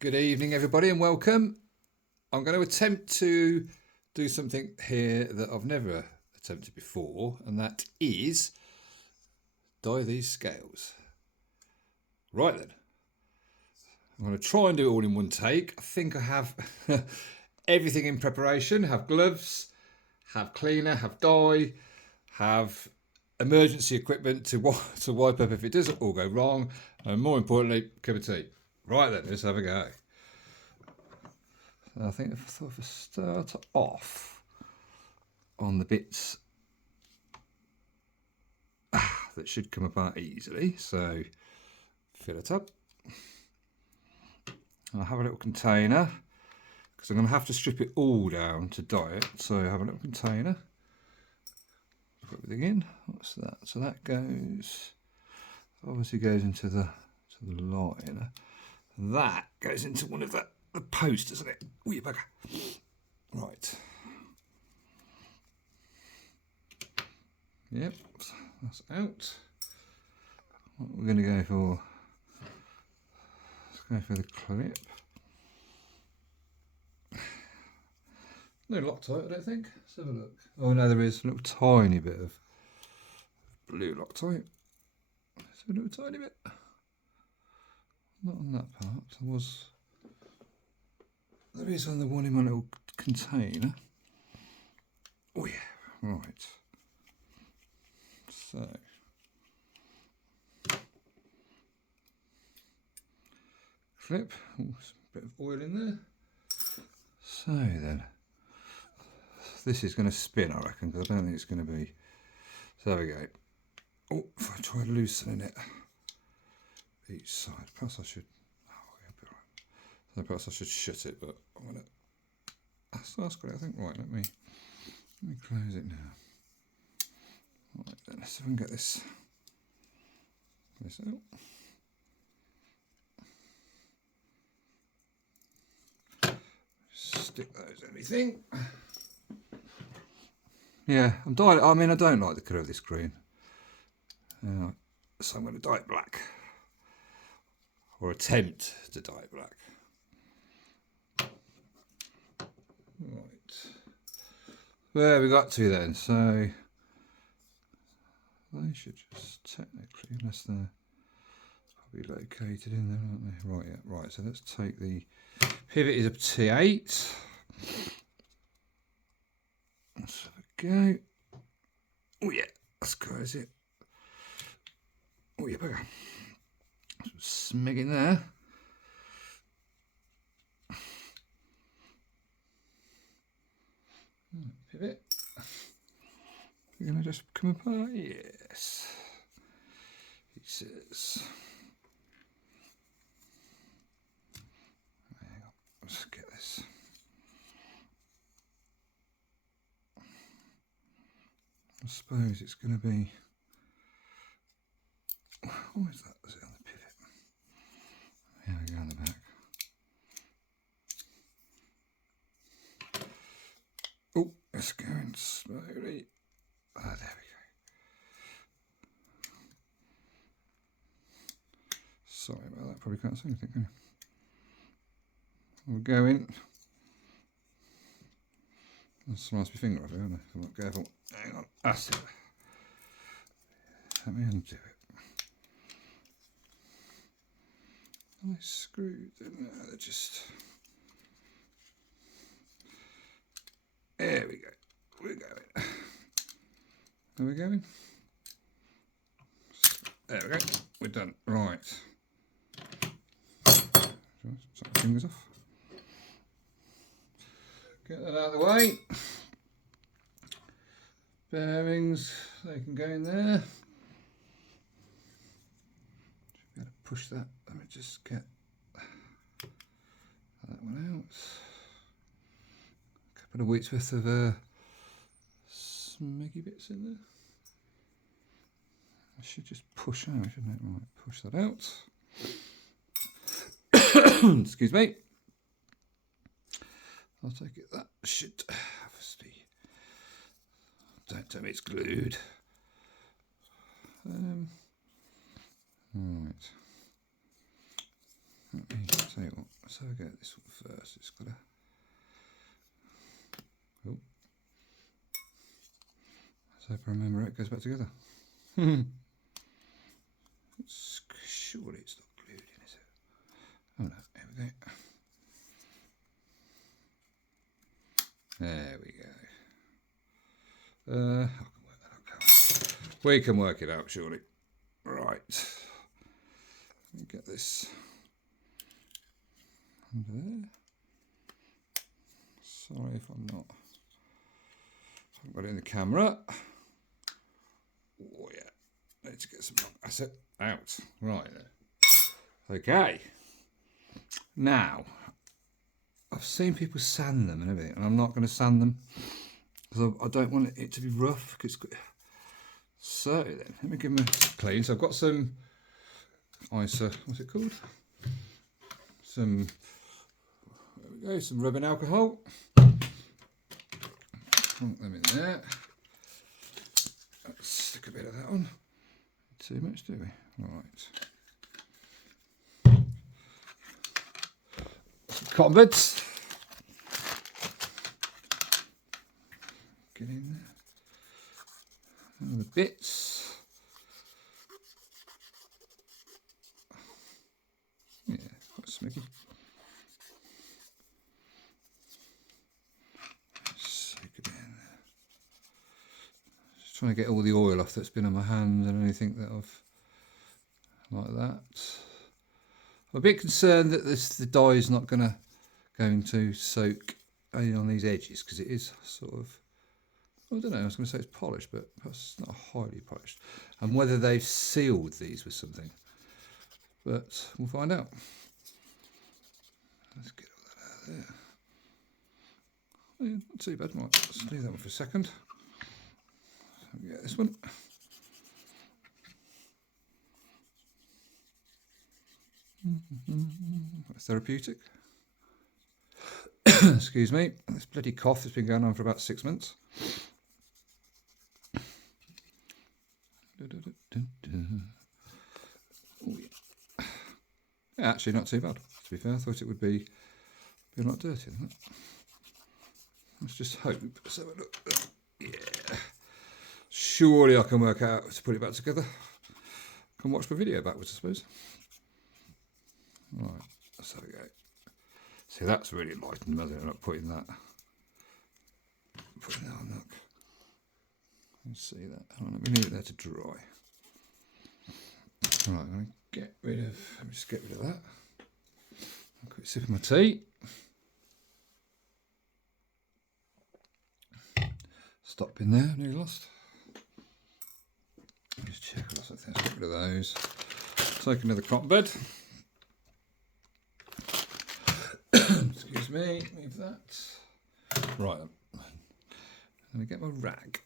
Good evening, everybody, and welcome. I'm going to attempt to do something here that I've never attempted before, and that is dye these scales. Right then, I'm going to try and do it all in one take. I think I have everything in preparation. Have gloves, have cleaner, have dye, have emergency equipment to wipe up if it does all go wrong, and more importantly, cup of tea. Right then, let's have a go. I think if I start off on the bits that should come apart easily, so fill it up. I'll have a little container because I'm going to have to strip it all down to dye it. So I have a little container, put everything in. What's that? So that goes, obviously goes into the liner. That goes into one of the posts, doesn't it? Oh, you bugger. Right. Yep, that's out. What we're going to go for, let's go for the clip. No Loctite, I don't think. Let's have a look. Oh no, there is a little tiny bit of blue Loctite. So a little tiny bit. Not on that part. There is on the one in my little container. Oh yeah, right. So clip. Oh, a bit of oil in there. So then, this is going to spin, I reckon, because I don't think it's going to be. So there we go. Oh, if I try loosening it each side, perhaps I should. Oh, yeah, be right. So perhaps I should shut it, but I'm gonna. That's great. I think. Right, let me close it now. Right then, let's see if I can get this out. Stick those anything. Yeah, I'm dying. I mean, I don't like the colour of this green, so I'm going to dye it black, or attempt to dye it black. Right, where we got to then? So they should just technically, unless they're probably located in there, aren't they? Right, yeah, right. So let's take the pivot is a T8. Let's have a go. Oh yeah, that's close it. Oh yeah, bugger. Smeg in there. Pivot. You're gonna just come apart? Yes. He says. Hang on. Let's get this. I suppose it's going to be. Oh, is that? Is it on the pivot? Here we go on the back. Oh, it's going slowly. Ah, there we go. Sorry about that. Probably can't see anything, can you? We're going. I'll slice my finger off here, aren't I? I'm not careful. Hang on. That's it. Let me undo it. I screwed them. No, they're just. There we go. We're going. Are we going? There we go. We're done. Right. Take my fingers off. Get that out of the way. Bearings, they can go in there. Should be able to push that. Let me just get that one out. A couple of weeks worth of smeggy bits in there. I should just push out, shouldn't it? Right, push that out. Excuse me. I'll take it. That should obviously. Don't tell me it's glued. Right. Let me tell you what. So I get this one first. It's got to. Oh. So if I remember, it goes back together. Surely it's not glued in, is it? Oh no, here we go. There we go. I can work that out, can't I? We can work it out, surely. Right. Let me get this under there. Sorry if I'm not. I haven't got it in the camera. Oh yeah. Let's get some. That's it. Out. Right then. Okay. Now, I've seen people sand them and everything, and I'm not going to sand them because I don't want it to be rough. So then, let me give them a clean. So I've got some what's it called? There we go, some rubbing alcohol. Put them in there. Let's stick a bit of that on. Too much, do we? Right. Cotton buds. Get in there. And the bits. Yeah, quite smiggy. Soak it in there. Just trying to get all the oil off that's been on my hands and anything that I've like that. I'm a bit concerned that the dye is not going to soak only on these edges because it is sort of, I don't know, I was going to say it's polished, but it's not highly polished. And whether they've sealed these with something, but we'll find out. Let's get all that out of there. Oh, yeah, not too bad. Right, let's leave that one for a second. So we get this one. That's therapeutic. Excuse me. This bloody cough has been going on for about 6 months. Oh, yeah. Yeah, actually not too bad, to be fair. I thought it would be a lot dirtier than that. Let's just hope. So look, yeah. Surely I can work out to put it back together. I can watch the video backwards, I suppose. Right, so we go. See, that's really lightened, hasn't it? I'm not putting that. On, look. Let's see that. Hold on, let me leave it there to dry. Right, I'm going to get rid of. Let me just get rid of that. A quick sip of my tea. Stop in there, nearly lost. Just check out something. Let's get rid of those. Take another cotton bud. Excuse me, leave that. Right, I'm going to get my rag.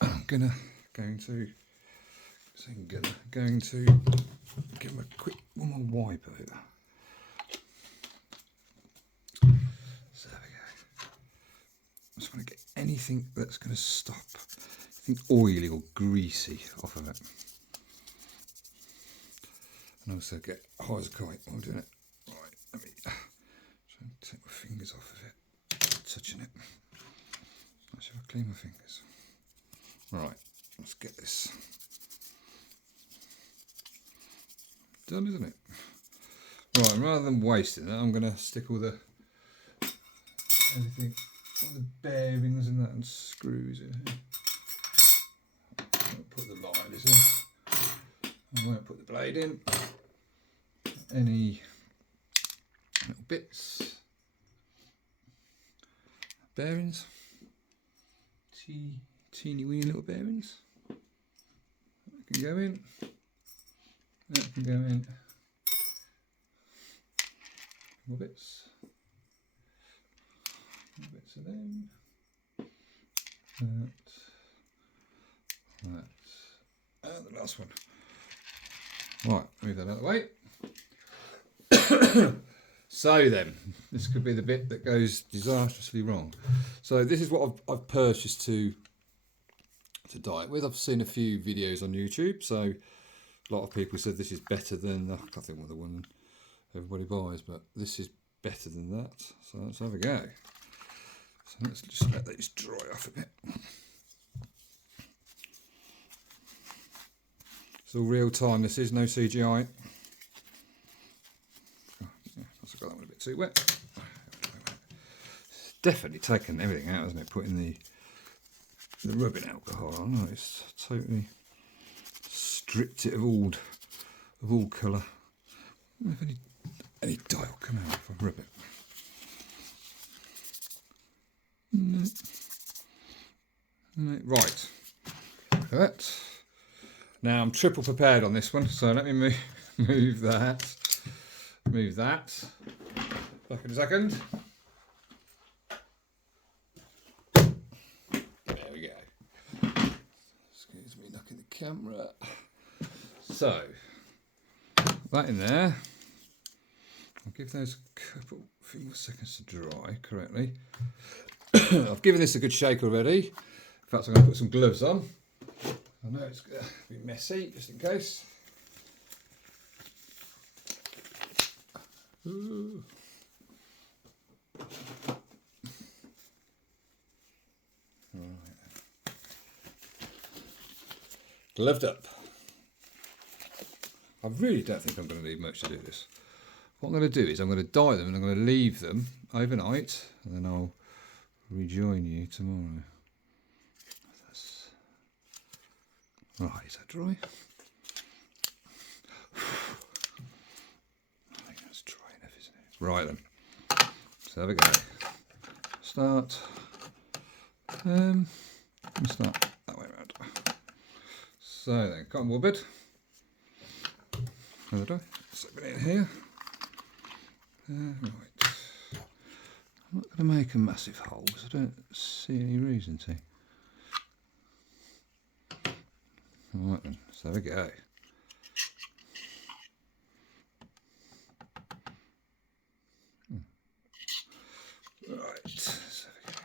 I'm going to give him a quick one more wipe over. So there we go. I just want to get anything that's going to stop anything oily or greasy off of it. And also get high as a kite while doing it. Right, let me try and take my fingers off of it. Touching it. Actually, if I clean my fingers. Right, let's get this done, isn't it? Right, rather than wasting that, I'm going to stick all everything, all the bearings and that and screws in here. I won't put the liners in. I won't put the blade in. Any little bits, bearings, teeny weeny little bearings. That can go in. That can go in. More bits. More bits of them. That. And the last one. Right, move that out of the way. So then, this could be the bit that goes disastrously wrong. So this is what I've purchased to dye it with. I've seen a few videos on YouTube, so a lot of people said this is better than, I can't think what the one everybody buys, but this is better than that. So let's have a go. So let's just let these dry off a bit. It's all real time, this is, no CGI. Oh, yeah, I've got that one a bit too wet. It's definitely taken everything out, hasn't it? Putting the rubbing alcohol on. Oh, it's totally stripped it of all colour. I wonder if any dye will come out if I rub it. No. No. Right. That. Now I'm triple prepared on this one, so let me move that. Move that. Back in a second. There we go. Excuse me, knocking the camera. So, that in there. I'll give those a few more seconds to dry correctly. I've given this a good shake already. In fact, I'm going to put some gloves on. I know it's going to be messy, just in case. Ooh. Right. Gloved up. I really don't think I'm going to need much to do this. What I'm going to do is I'm going to dye them and I'm going to leave them overnight, and then I'll rejoin you tomorrow. Right, is that dry? I think that's dry enough, isn't it? Right then. So there we go. Start. Let me start that way around. So then, cotton wool bed. Another dry. Slip it in here. Right. I'm not going to make a massive hole because I don't see any reason to. Right then, so there we go. Right, so we go.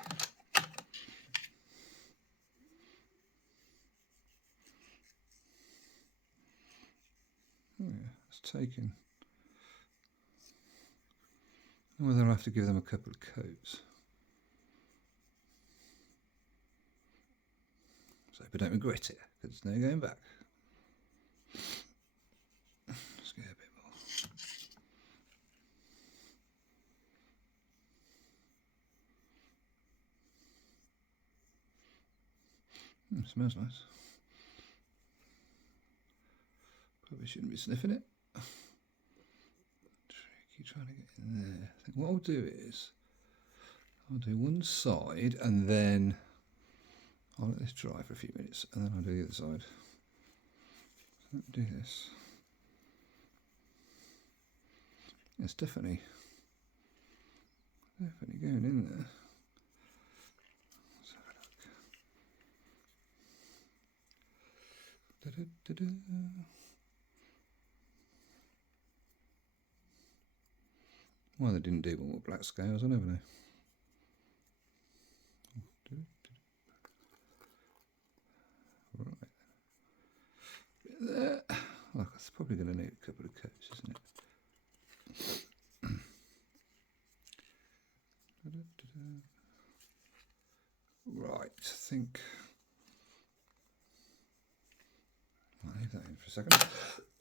Oh yeah, it's taken. Whether I have to give them a couple of coats. So if I don't regret it, because there's no going back. Let's get a bit more. Smells nice. Probably shouldn't be sniffing it. Keep trying to get in there. I think what I'll do is I'll do one side and then I'll let this dry for a few minutes and then I'll do the other side. So let me do this. It's definitely going in there. Let's have a look. Da-da-da-da. Why they didn't do more black scales, I never know. Right. There. Look, it's probably going to need a couple of coats, isn't it? Right, I think I'll leave that in for a second.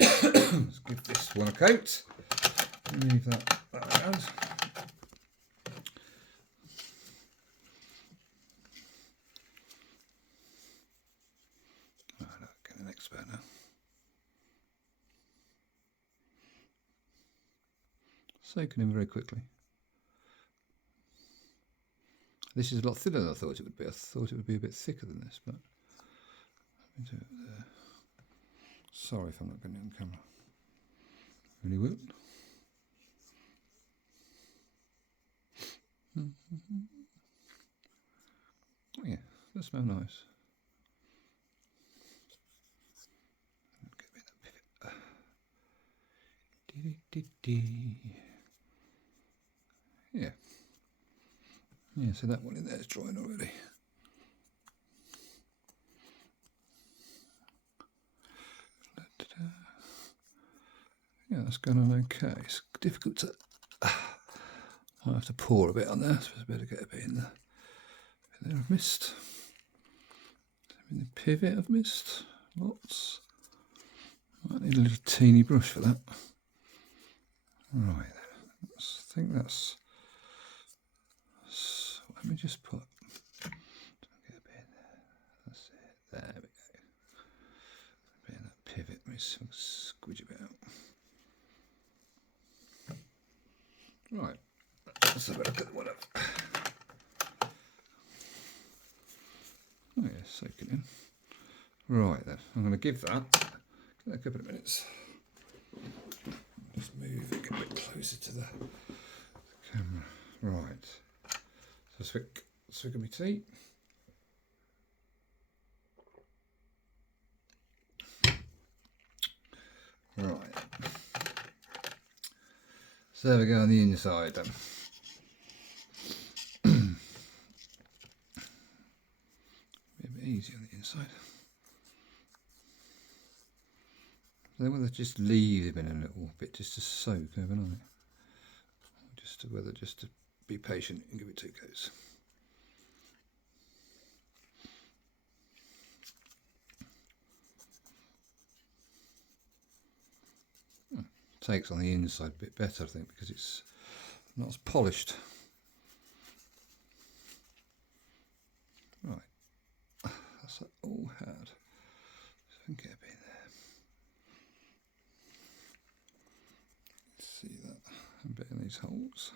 Let's give this one a coat. Leave that around. Oh, look, getting an expert now. Soaking in very quickly. This is a lot thinner than I thought it would be. I thought it would be a bit thicker than this, but let me do it there. Sorry if I'm not getting it on camera. Really will. Oh yeah, that smells nice. Get a bit of that pivot. Yeah. Yeah, so that one in there is drying already. Yeah, that's going on okay. It's difficult to I have to pour a bit on there, so I better get a bit in there. There I've missed. In the pivot I've missed. Lots. Might need a little teeny brush for that. Right then. I think that's. So let me just put. Get a bit in there. That's it. There we go. A bit in that pivot. Let me squidge a bit out. Right. Let's have a look at the one up. Oh yeah, soaking in. Right then, I'm going to give that a couple of minutes. Just move it a bit closer to the camera. Right. So swig of my tea. Right. So there we go on the inside then. Be a bit easy on the inside. So then we'll just leave them in a little bit just to soak overnight. Just to be patient and give it 2 coats. Takes on the inside a bit better, I think, because it's not as polished. Right, that's all hard. So I can get a bit in there. See that? A bit in these holes.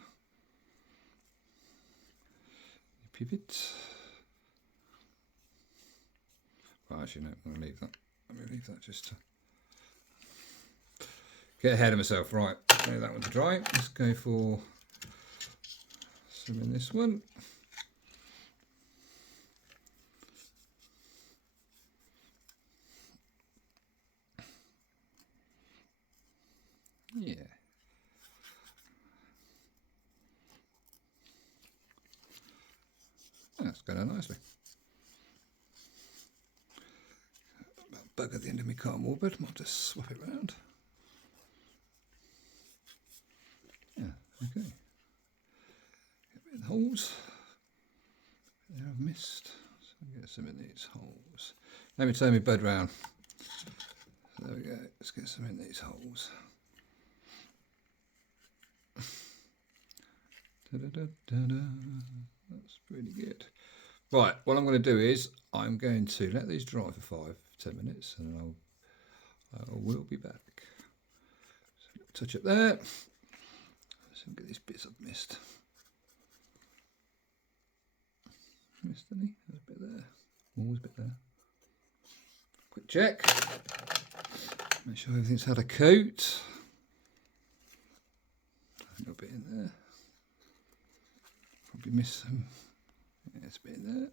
Pivot. Well, actually, no, I'm going to leave that. Let me leave that just to get ahead of myself. Right, leave that one to dry. Let's go for some in this one. Yeah. That's going on nicely. Bug at the end of my cotton wool bed. Might just swap it round. Yeah, okay. Get a bit in the holes. There I've missed. So get some in these holes. Let me turn my bed round. There we go. Let's get some in these holes. That's pretty good. Right, what I'm going to do is I'm going to let these dry for 5-10 minutes and I will be back. So touch up there. So get these bits I've missed. Missed any? There's a bit there. Always a bit there. Quick check. Make sure everything's had a coat. A little bit in there. Probably missed some. Yeah, there's a bit in there.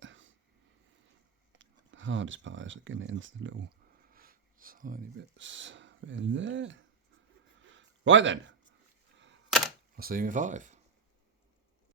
The hardest part is getting it into the little tiny bits. A bit in there. Right then. I'll see you in 5.